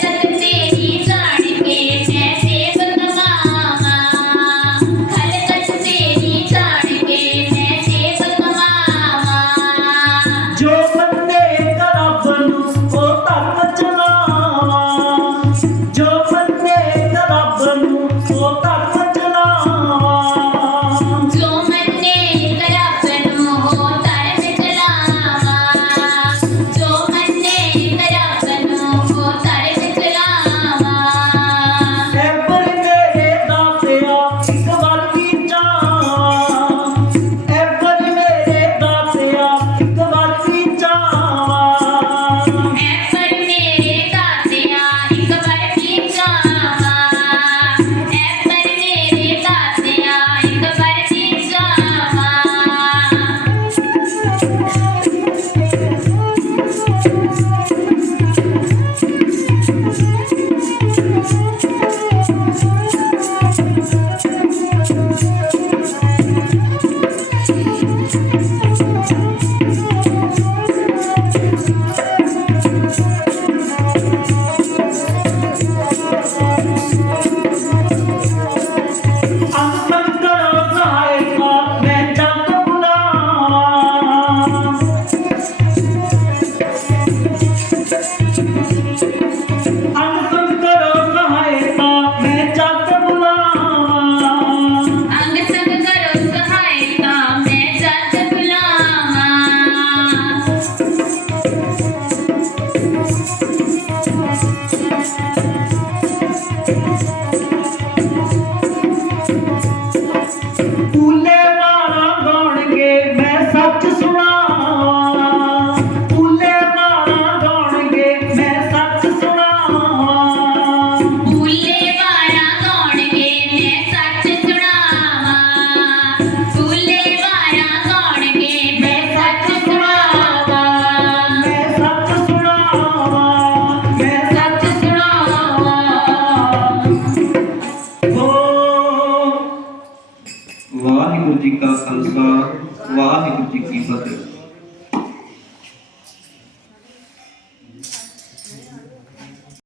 Thank you. people